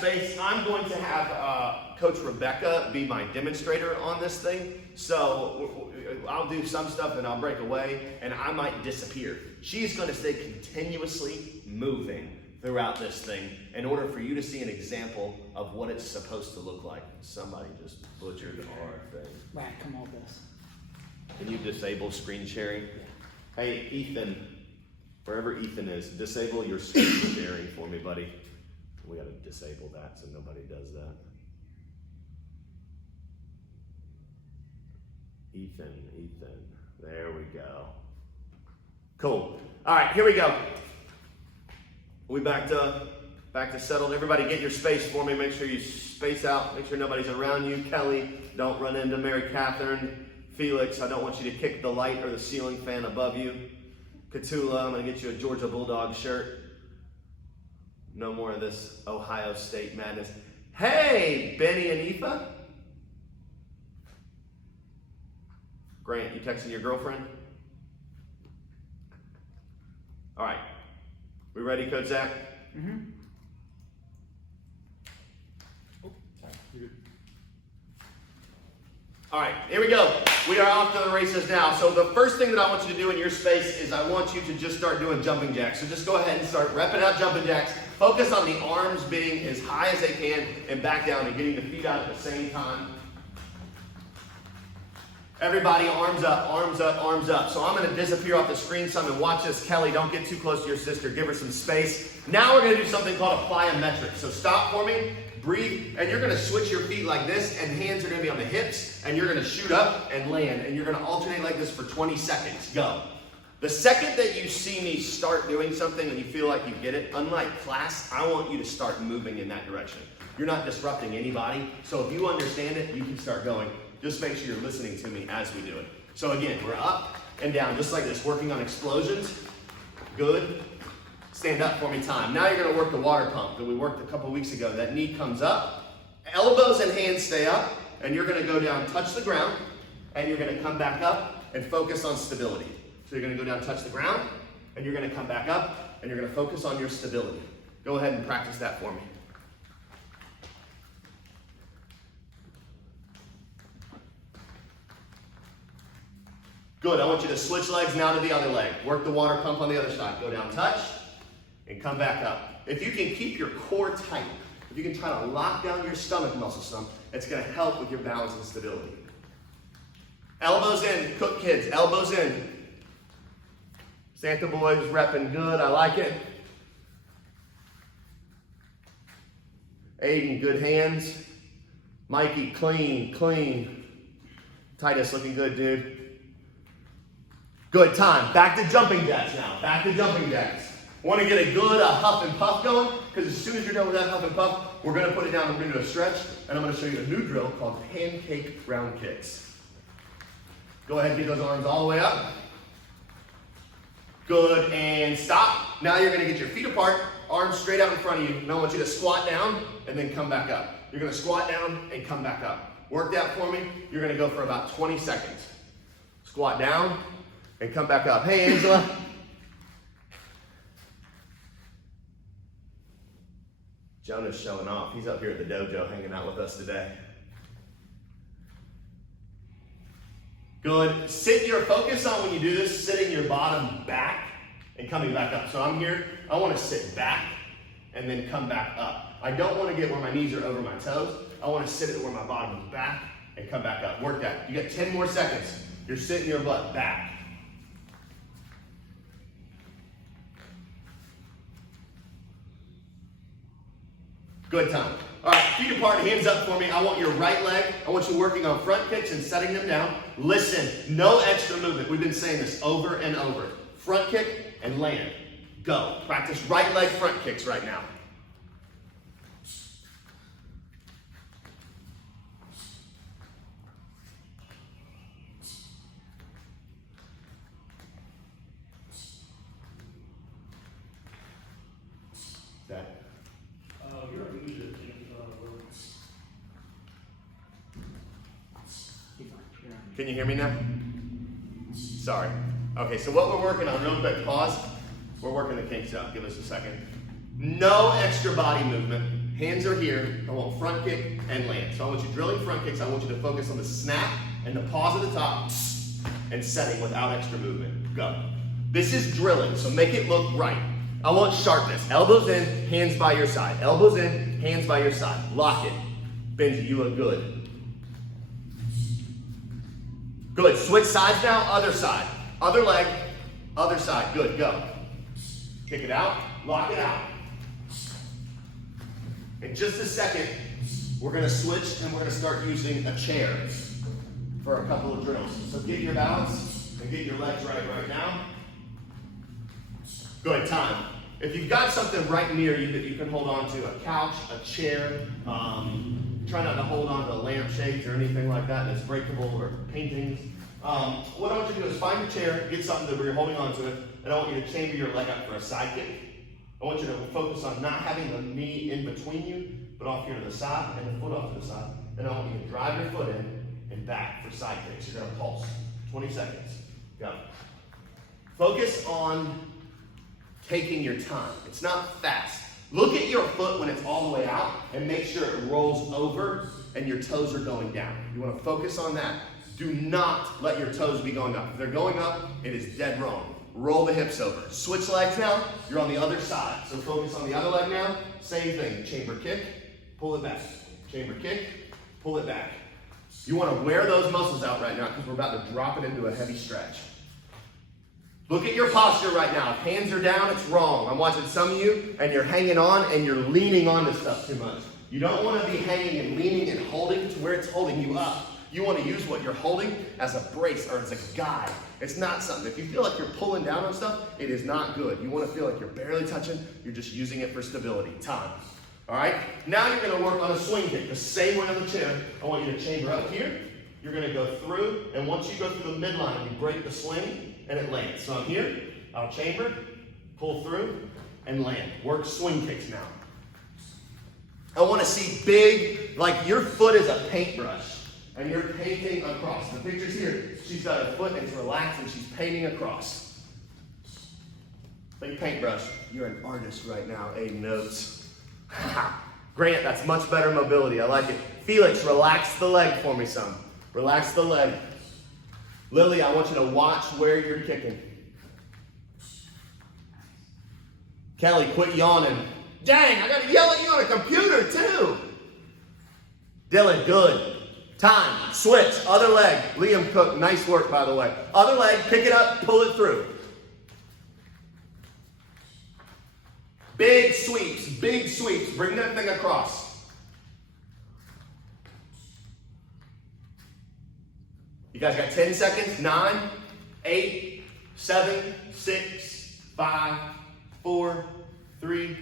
Space. I'm going to have Coach Rebecca be my demonstrator on this thing. So I'll do some stuff and I'll break away and I might disappear. She's going to stay continuously moving throughout this thing in order for you to see an example of what it's supposed to look like. Somebody just butchered our thing. Right, come on, this. Can you disable screen sharing? Hey, Ethan, wherever Ethan is, disable your screen sharing for me, buddy. We got to disable that so nobody does that. Ethan, there we go. Cool. All right, here we go. We back to settled. Everybody get your space for me. Make sure you space out. Make sure nobody's around you. Kelly, don't run into Mary Catherine. Felix, I don't want you to kick the light or the ceiling fan above you. Katula, I'm going to get you a Georgia Bulldog shirt. No more of this Ohio State madness. Hey, Benny and Aoife. Grant, you texting your girlfriend? All right. We ready, Coach Zach? Mm-hmm. All right, here we go. We are off to the races now. So the first thing that I want you to do in your space is I want you to just start doing jumping jacks. So just go ahead and start repping out jumping jacks. Focus on the arms being as high as they can and back down and getting the feet out at the same time. Everybody, arms up, arms up, arms up. So I'm going to disappear off the screen some and watch this. Kelly, don't get too close to your sister. Give her some space. Now we're going to do something called a plyometric. So stop for me. Breathe, and you're going to switch your feet like this, and hands are going to be on the hips, and you're going to shoot up and land, and you're going to alternate like this for 20 seconds. Go. The second that you see me start doing something and you feel like you get it, unlike class, I want you to start moving in that direction. You're not disrupting anybody, so if you understand it, you can start going. Just make sure you're listening to me as we do it. So again, we're up and down, just like this, working on explosions. Good. Stand up for me time. Now you're going to work the water pump that we worked a couple weeks ago. That knee comes up, elbows and hands stay up, and you're going to go down, touch the ground, and you're going to come back up and focus on stability. So you're going to go down, touch the ground, and you're going to come back up, and you're going to focus on your stability. Go ahead and practice that for me. Good, I want you to switch legs now to the other leg. Work the water pump on the other side. Go down, touch, and come back up. If you can keep your core tight, if you can try to lock down your stomach muscle some, it's going to help with your balance and stability. Elbows in, cook kids, elbows in. Santa boys repping good, I like it. Aiden, good hands. Mikey, clean, clean. Titus, looking good, dude. Good time. Back to jumping jacks now. Back to jumping jacks. Want to get a good huff and puff going? Because as soon as you're done with that huff and puff, we're going to put it down and we're going to do a stretch. And I'm going to show you a new drill called pancake round kicks. Go ahead and get those arms all the way up. Good, and stop. Now you're going to get your feet apart, arms straight out in front of you. Now I want you to squat down and then come back up. You're going to squat down and come back up. Work that for me. You're going to go for about 20 seconds. Squat down and come back up. Hey, Angela. Jonah's showing off. He's up here at the dojo hanging out with us today. Good. Focus on when you do this, sitting your bottom back and coming back up. So I'm here, I want to sit back and then come back up. I don't want to get where my knees are over my toes. I want to sit it where my bottom is back and come back up. Work that. You got 10 more seconds. You're sitting your butt back. Good time. All right, feet apart, hands up for me. I want your right leg. I want you working on front kicks and setting them down. Listen, no extra movement. We've been saying this over and over. Front kick and land. Go. Practice right leg front kicks right now. That. Can you hear me now? Sorry. Okay, so what we're working on, real quick, pause. We're working the kinks out. Give us a second. No extra body movement. Hands are here. I want front kick and land. So I want you drilling front kicks. I want you to focus on the snap and the pause at the top and setting without extra movement. Go. This is drilling, so make it look right. I want sharpness. Elbows in, hands by your side. Elbows in, hands by your side. Lock it. Benji, you look good. Good. Switch sides now. Other side. Other leg. Other side. Good. Go. Kick it out. Lock it out. In just a second, we're going to switch and we're going to start using a chair for a couple of drills. So get your balance and get your legs right now. Good. Time. If you've got something right near you that you can hold on to, a couch, a chair, try not to hold on to lampshades or anything like that that's breakable, or paintings. What I want you to do is find a chair, get something where you're holding on to it, and I want you to chamber your leg up for a side kick. I want you to focus on not having the knee in between you, but off here to the side and the foot off to the side. And I want you to drive your foot in and back for side kicks. You're going to pulse. 20 seconds. Go. Focus on taking your time. It's not fast. Look at your foot when it's all the way out and make sure it rolls over and your toes are going down. You want to focus on that. Do not let your toes be going up. If they're going up, it is dead wrong. Roll the hips over. Switch legs now. You're on the other side. So focus on the other leg now. Same thing. Chamber kick, pull it back. Chamber kick, pull it back. You want to wear those muscles out right now because we're about to drop it into a heavy stretch. Look at your posture right now. If hands are down, it's wrong. I'm watching some of you and you're hanging on and you're leaning onto stuff too much. You don't want to be hanging and leaning and holding to where it's holding you up. You want to use what you're holding as a brace or as a guide. It's not something. If you feel like you're pulling down on stuff, it is not good. You want to feel like you're barely touching. You're just using it for stability. Time. All right? Now you're going to work on a swing kick. The same way on the chair. I want you to chamber up here. You're going to go through, and once you go through the midline, you break the swing, and it lands. So I'm here. I'll chamber, pull through, and land. Work swing kicks now. I want to see big, like your foot is a paintbrush. And you're painting across. The picture's here. She's got her foot and it's relaxed and she's painting across. Think paintbrush. You're an artist right now. A notes. Grant, that's much better mobility. I like it. Felix, relax the leg for me some. Relax the leg. Lily, I want you to watch where you're kicking. Kelly, quit yawning. Dang, I gotta yell at you on a computer too. Dylan, good. Time, switch, other leg. Liam Cook, nice work by the way. Other leg, pick it up, pull it through. Big sweeps, bring that thing across. You guys got 10 seconds, 9, 8, 7, 6, 5, 4, 3,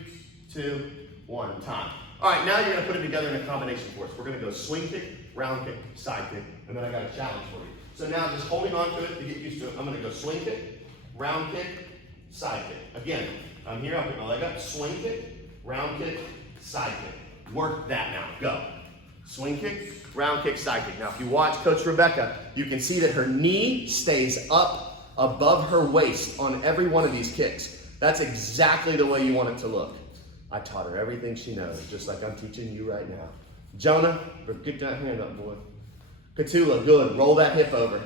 2, 1, time. All right, now you're gonna put it together in a combination for us. We're gonna go swing kick, round kick, side kick, and then I got a challenge for you. So now just holding on to it to get used to it, I'm gonna go swing kick, round kick, side kick. Again, I'm here, I'll put my leg up, swing kick, round kick, side kick. Work that now, go. Swing kick, round kick, side kick. Now if you watch Coach Rebecca, you can see that her knee stays up above her waist on every one of these kicks. That's exactly the way you want it to look. I taught her everything she knows, just like I'm teaching you right now. Jonah, get that hand up, boy. Katula, good. Roll that hip over.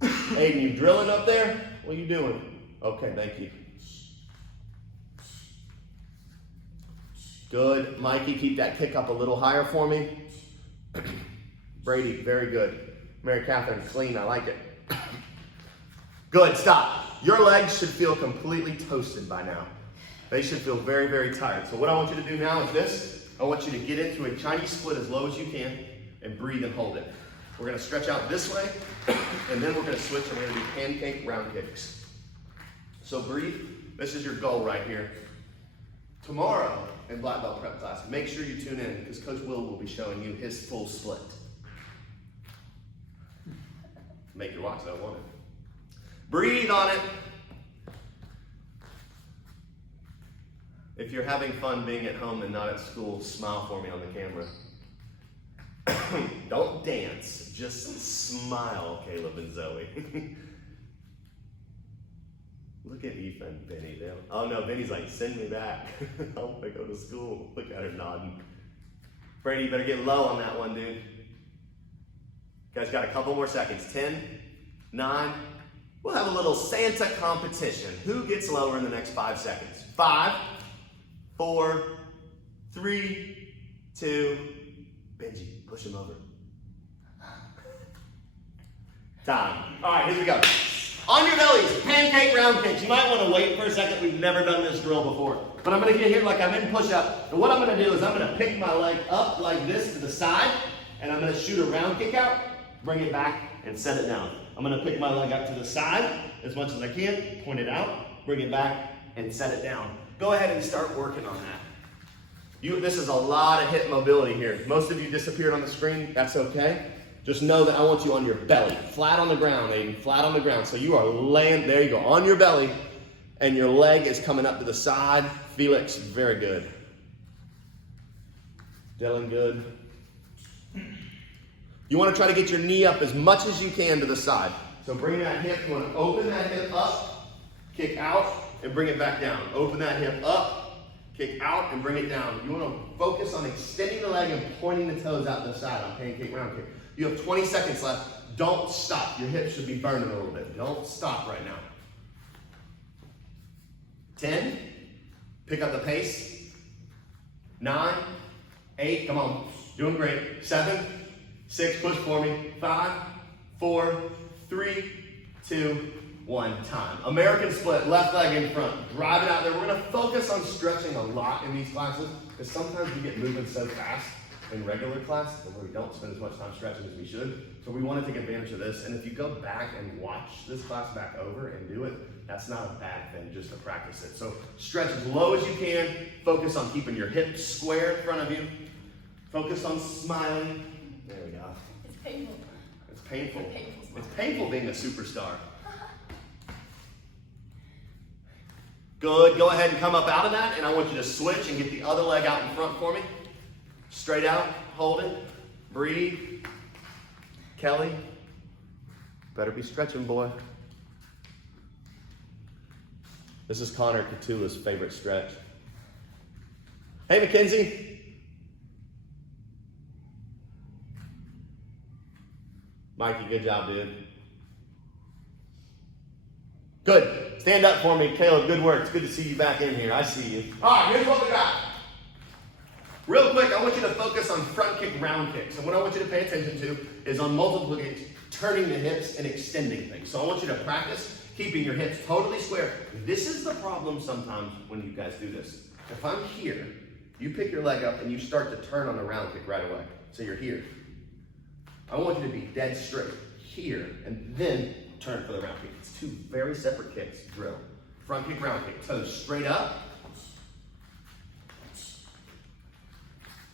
Aiden, you drilling up there? What are you doing? Okay, thank you. Good. Mikey, keep that kick up a little higher for me. Brady, very good. Mary Catherine, clean. I like it. Good. Stop. Your legs should feel completely toasted by now. They should feel very, very tired. So what I want you to do now is this. I want you to get into a Chinese split as low as you can and breathe and hold it. We're going to stretch out this way, and then we're going to switch and we're going to do pancake round kicks. So breathe. This is your goal right here. Tomorrow in Black Belt Prep class, make sure you tune in because Coach will be showing you his full split. Make your watch, though, won't it? Breathe on it. If you're having fun being at home and not at school, smile for me on the camera. Don't dance, just smile, Caleb and Zoe. Look at Ethan, Benny. Oh no, Benny's like, send me back. I want to go to school. Look at her nodding. Brady, you better get low on that one, dude. You guys got a couple more seconds. 10, 9. We'll have a little Santa competition. Who gets lower in the next 5 seconds? 5, 4, 3, 2. Benji, push him over. Time. All right, here we go. On your bellies, pancake round kicks. You might want to wait for a second. We've never done this drill before. But I'm going to get here like I'm in push-up. And what I'm going to do is I'm going to pick my leg up like this to the side. And I'm going to shoot a round kick out, bring it back, and set it down. I'm going to pick my leg up to the side as much as I can, point it out, bring it back, and set it down. Go ahead and start working on that. This is a lot of hip mobility here. Most of you disappeared on the screen. That's okay. Just know that I want you on your belly, flat on the ground, Aiden, flat on the ground. So you are laying, there you go, on your belly, and your leg is coming up to the side. Felix, very good. Dylan, good. You want to try to get your knee up as much as you can to the side. So bring that hip, you want to open that hip up, kick out, and bring it back down. Open that hip up, kick out, and bring it down. You want to focus on extending the leg and pointing the toes out the side on pancake round kick. You have 20 seconds left. Don't stop. Your hips should be burning a little bit. Don't stop right now. 10. Pick up the pace. 9, 8. Come on. Doing great. 7, 6. Push for me. 5, 4, 3, 2, 1. Time. American split. Left leg in front. Drive it out there. We're going to focus on stretching a lot in these classes because sometimes we get moving so fast in regular class where we don't spend as much time stretching as we should. So we want to take advantage of this. And if you go back and watch this class back over and do it, that's not a bad thing just to practice it. So stretch as low as you can. Focus on keeping your hips square in front of you. Focus on smiling. There we go. It's painful. It's painful. It's painful being a superstar. Good. Go ahead and come up out of that. And I want you to switch and get the other leg out in front for me. Straight out, hold it, breathe. Kelly, better be stretching, boy. This is Connor Catula's favorite stretch. Hey, Mackenzie. Mikey, good job, dude. Good. Stand up for me, Caleb. Good work. It's good to see you back in here. I see you. All right, here's what we got. Real quick, I want you to focus on front kick, round kicks. And what I want you to pay attention to is on multiple kicks, turning the hips and extending things. So I want you to practice keeping your hips totally square. This is the problem sometimes when you guys do this. If I'm here, you pick your leg up and you start to turn on the round kick right away. So you're here. I want you to be dead straight here and then turn for the round kick. It's two very separate kicks. Drill. Front kick, round kick. Toes straight up.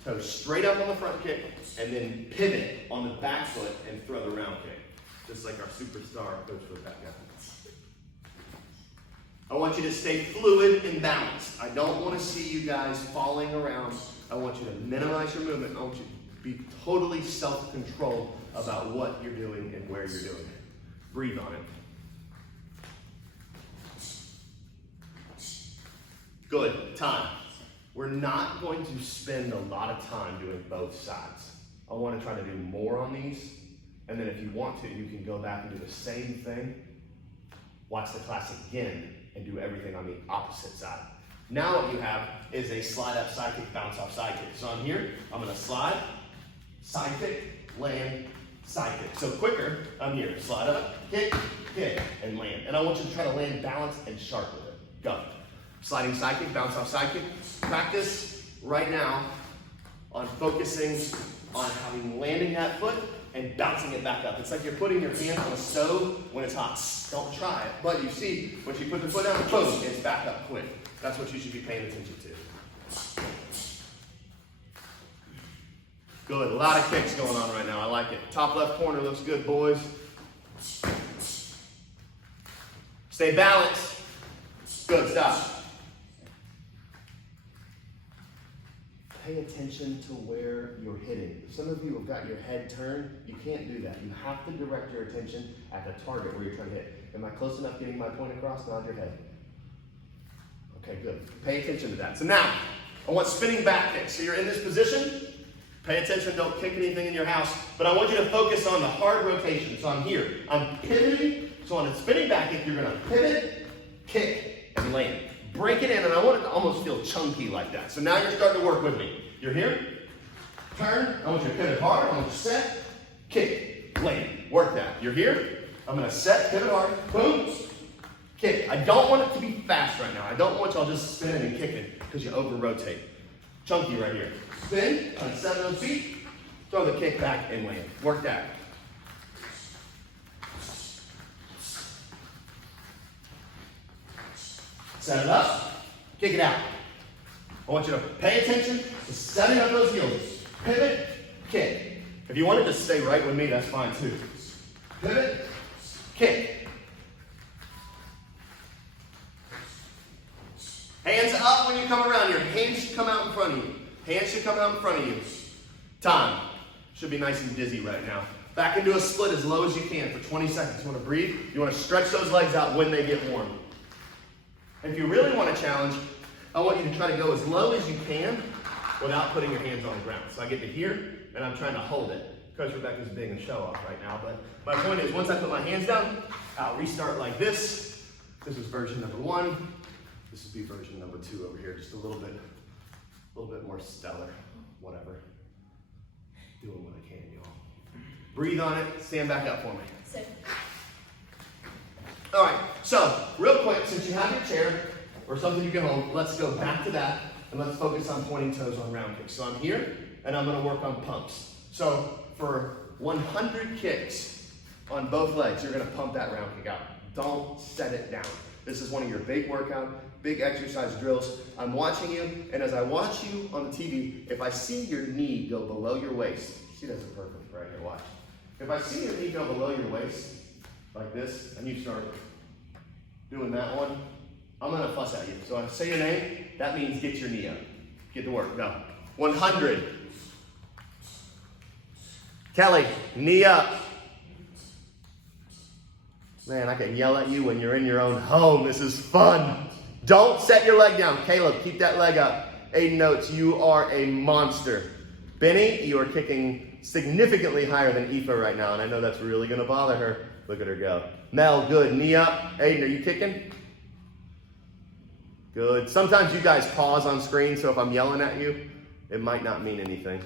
Toes straight up on the front kick, and then pivot on the back foot and throw the round kick. Just like our superstar goes for the back out. I want you to stay fluid and balanced. I don't want to see you guys falling around. I want you to minimize your movement. I want you to be totally self-controlled about what you're doing and where you're doing it. Breathe on it. Good. Time. We're not going to spend a lot of time doing both sides. I want to try to do more on these, and then if you want to, you can go back and do the same thing, watch the class again, and do everything on the opposite side. Now what you have is a slide up, side kick, bounce off, side kick. So I'm here, I'm going to slide, side kick, land, side kick. So quicker, I'm here, slide up, kick, and land. And I want you to try to land balanced and sharp with it. Go. Sliding side kick, bounce off side kick. Practice right now on focusing on landing that foot and bouncing it back up. It's like you're putting your hand on a stove when it's hot. Don't try it. But you see, when you put the foot down, boom, it's back up quick. That's what you should be paying attention to. Good. A lot of kicks going on right now. I like it. Top left corner looks good, boys. Stay balanced. Good. Stop. Pay attention to where you're hitting. Some of you have got your head turned. You can't do that. You have to direct your attention at the target where you're trying to hit. Am I close enough getting my point across? Nod your head. Okay, good. Pay attention to that. So now, I want spinning back kicks. So you're in this position. Pay attention, don't kick anything in your house. But I want you to focus on the hard rotation. So I'm here. I'm pivoting. So on a spinning back kick, you're going to pivot, kick, and land. Break it in, and I want it to almost feel chunky like that. So now you're starting to work with me. You're here. Turn. I want you to pivot hard. I want you to set, kick, land. Work that. You're here. I'm going to set, pivot hard, boom, kick. I don't want it to be fast right now. I don't want y'all just spinning and kicking because you over-rotate. Chunky right here. Spin, on 7 of feet, throw the kick back and land. Work that. Set it up, kick it out. I want you to pay attention to setting up those heels. Pivot, kick. If you wanted to stay right with me, that's fine too. Pivot, kick. Hands up when you come around. Your hands should come out in front of you. Hands should come out in front of you. Time. Should be nice and dizzy right now. Back into a split as low as you can for 20 seconds. You want to breathe. You want to stretch those legs out when they get warm. If you really want to challenge, I want you to try to go as low as you can without putting your hands on the ground. So I get to here, and I'm trying to hold it. Coach Rebecca's being a show-off right now, but my point is, once I put my hands down, I'll restart like this. This is version number 1. This would be version number 2 over here, just a little bit more stellar, whatever. Doing what I can, y'all. Breathe on it, stand back up for me. Sit. All right, so real quick, since you have your chair or something you can hold, let's go back to that and let's focus on pointing toes on round kicks. So I'm here and I'm gonna work on pumps. So for 100 kicks on both legs, you're gonna pump that round kick out. Don't set it down. This is one of your big workout, big exercise drills. I'm watching you, and as I watch you on the TV, if I see your knee go below your waist, she does it perfect right here, watch. If I see your knee go below your waist, like this, and you start doing that one, I'm gonna fuss at you. So I say your name, that means get your knee up. Get to work, go. 100. Kelly, knee up. Man, I can yell at you when you're in your own home. This is fun. Don't set your leg down. Caleb, keep that leg up. Aiden Notes, you are a monster. Benny, you are kicking significantly higher than Aoife right now, and I know that's really gonna bother her. Look at her go. Mel, good, knee up. Aiden, are you kicking? Good. Sometimes you guys pause on screen, so if I'm yelling at you, it might not mean anything.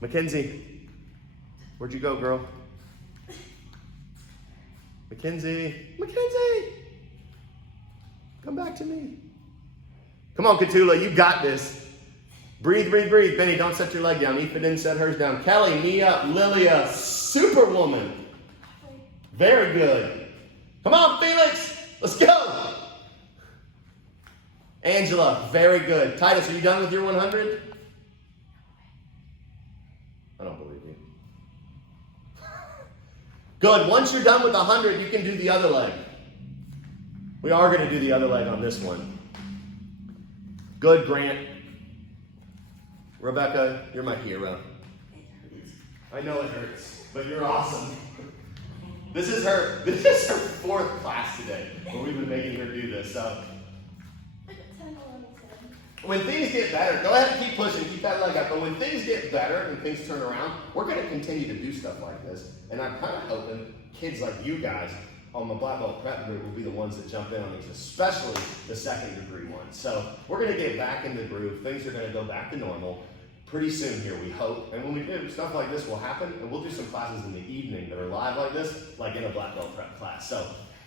Mackenzie, where'd you go, girl? Mackenzie, come back to me. Come on, Katula, you got this. Breathe, breathe, breathe. Benny, don't set your leg down. Aoife didn't set hers down. Kelly, knee up. Lilia, superwoman. Very good. Come on, Felix, let's go. Angela, very good. Titus, are you done with your 100? I don't believe you. Good, once you're done with 100, you can do the other leg. We are gonna do the other leg on this one. Good, Grant. Rebecca, you're my hero. I know it hurts, but you're awesome. This is her 4th class today, where we've been making her do this. So when things get better, go ahead and keep pushing, keep that leg up. But when things get better and things turn around, we're going to continue to do stuff like this. And I'm kind of hoping kids like you guys on the black belt prep group will be the ones that jump in on these, especially the 2nd degree ones. So we're going to get back in the groove. Things are going to go back to normal pretty soon here, we hope. And when we do, stuff like this will happen, and we'll do some classes in the evening that are live like this, like in a black belt prep class. So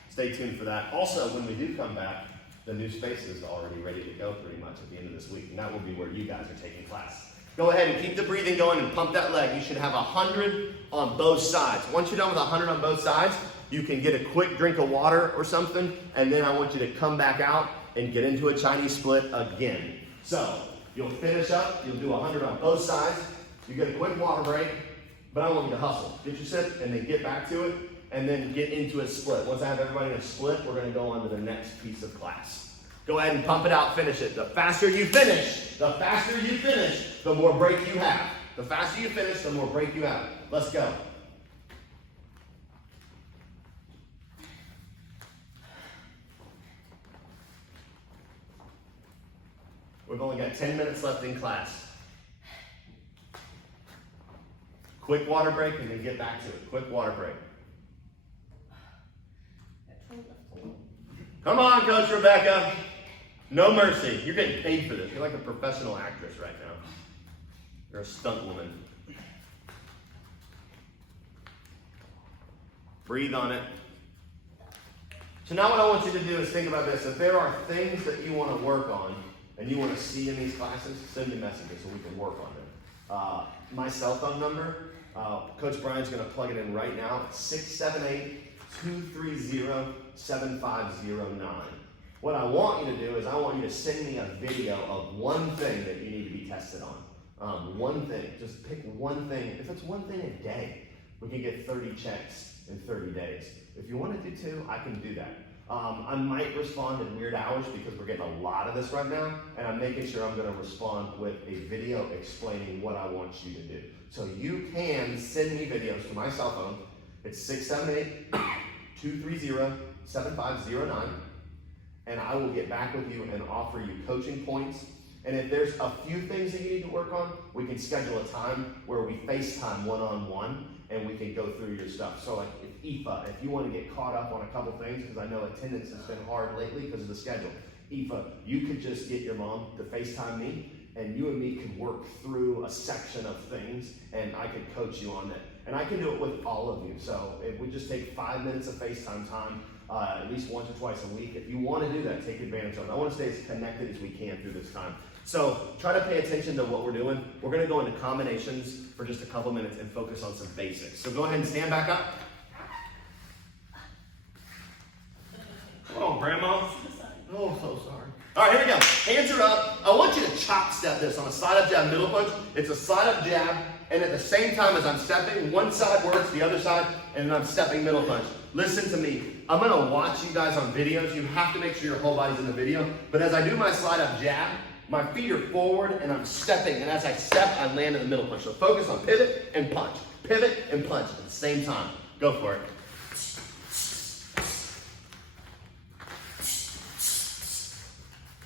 stay tuned for that. Also, when we do come back, the new space is already ready to go pretty much at the end of this week, and that will be where you guys are taking class. Go ahead and keep the breathing going and pump that leg. You should have 100 on both sides. Once you're done with 100 on both sides, you can get a quick drink of water or something, and then I want you to come back out and get into a Chinese split again. So you'll finish up, you'll do 100 on both sides, you get a quick water break, but I want you to hustle. Get your sit and then get back to it, and then get into a split. Once I have everybody in a split, we're gonna go on to the next piece of class. Go ahead and pump it out, finish it. The faster you finish, the more break you have. The faster you finish, the more break you have. Let's go. We've only got 10 minutes left in class. Quick water break and then get back to it. Quick water break. Come on, Coach Rebecca. No mercy. You're getting paid for this. You're like a professional actress right now. You're a stunt woman. Breathe on it. So now what I want you to do is think about this. If there are things that you want to work on and you want to see in these classes, send me messages so we can work on them. My cell phone number, Coach Brian's going to plug it in right now. It's 678-230-7509. What I want you to do is I want you to send me a video of one thing that you need to be tested on. One thing. Just pick one thing. If it's one thing a day, we can get 30 checks in 30 days. If you want to do 2, I can do that. I might respond in weird hours because we're getting a lot of this right now, and I'm making sure I'm going to respond with a video explaining what I want you to do. So you can send me videos to my cell phone. It's 678-230-7509, and I will get back with you and offer you coaching points. And if there's a few things that you need to work on, we can schedule a time where we FaceTime one-on-one and we can go through your stuff. So like if you want to get caught up on a couple things, because I know attendance has been hard lately because of the schedule. You could just get your mom to FaceTime me, and you and me could work through a section of things, and I could coach you on that. And I can do it with all of you. So it would just take 5 minutes of FaceTime time, at least once or twice a week. If you want to do that, take advantage of it. I want to stay as connected as we can through this time. So try to pay attention to what we're doing. We're going to go into combinations for just a couple minutes and focus on some basics. So go ahead and stand back up. Come on, Grandma. Oh, so sorry. All right, here we go. Hands are up. I want you to chop step this on a slide up jab middle punch. It's a slide up jab, and at the same time as I'm stepping, one side works, the other side, and then I'm stepping middle punch. Listen to me. I'm going to watch you guys on videos. You have to make sure your whole body's in the video. But as I do my slide up jab, my feet are forward and I'm stepping, and as I step, I land in the middle punch. So focus on pivot and punch. Pivot and punch at the same time. Go for it.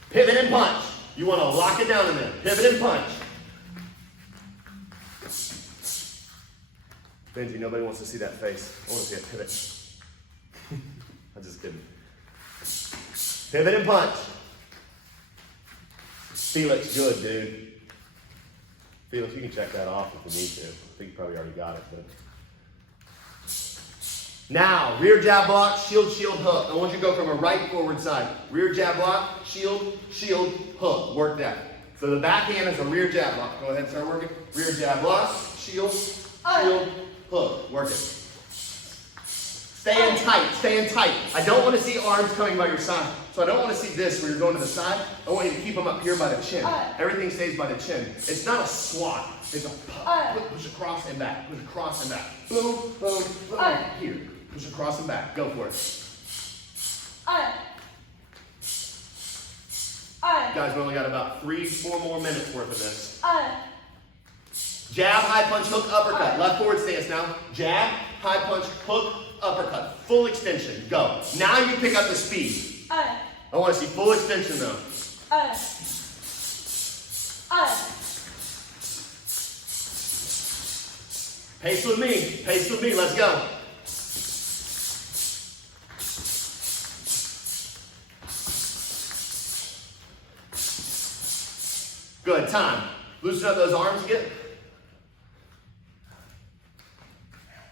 Pivot and punch. You want to lock it down in there. Pivot and punch. Benji, nobody wants to see that face. I want to see a pivot. I'm just kidding. Pivot and punch. Felix, good, dude. Felix, you can check that off if you need to. I think you probably already got it, but. Now, rear jab block, shield, shield, hook. I want you to go from a right forward side. Rear jab block, shield, shield, hook. Work that. So the back hand is a rear jab block. Go ahead and start working. Rear jab block, shield, shield, hook. Work it. Stay in tight, stay in tight. I don't want to see arms coming by your side. So I don't want to see this where you're going to the side. I want you to keep them up here by the chin. Everything stays by the chin. It's not a squat. It's a push across and back. Push across and back. Boom, boom, boom. Here. Push across and back. Go for it. Guys, we only got about 3-4 more minutes worth of this. Jab, high punch, hook, uppercut. Left forward stance now. Jab, high punch, hook, uppercut. Full extension. Go. Now you pick up the speed. I want to see full extension though. Pace with me. Pace with me. Let's go. Good. Time. Loosen up those arms again.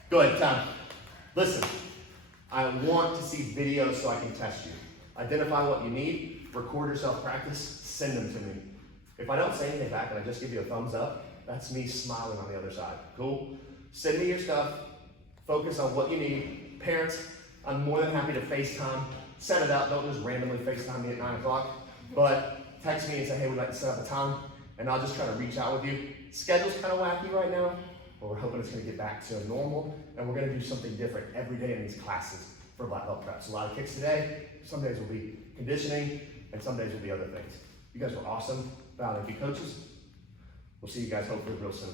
Good. Time. Listen. I want to see videos so I can test you. Identify what you need, record yourself practice, send them to me. If I don't say anything back and I just give you a thumbs up, that's me smiling on the other side. Cool? Send me your stuff, focus on what you need. Parents, I'm more than happy to FaceTime. Set it up, don't just randomly FaceTime me at 9 o'clock, but text me and say, hey, we'd like to set up a time, and I'll just try to reach out with you. Schedule's kind of wacky right now, but we're hoping it's gonna get back to normal, and we're gonna do something different every day in these classes for black belt preps. A lot of kicks today. Some days will be conditioning, and some days will be other things. You guys were awesome. Valiant coaches. We'll see you guys hopefully real soon.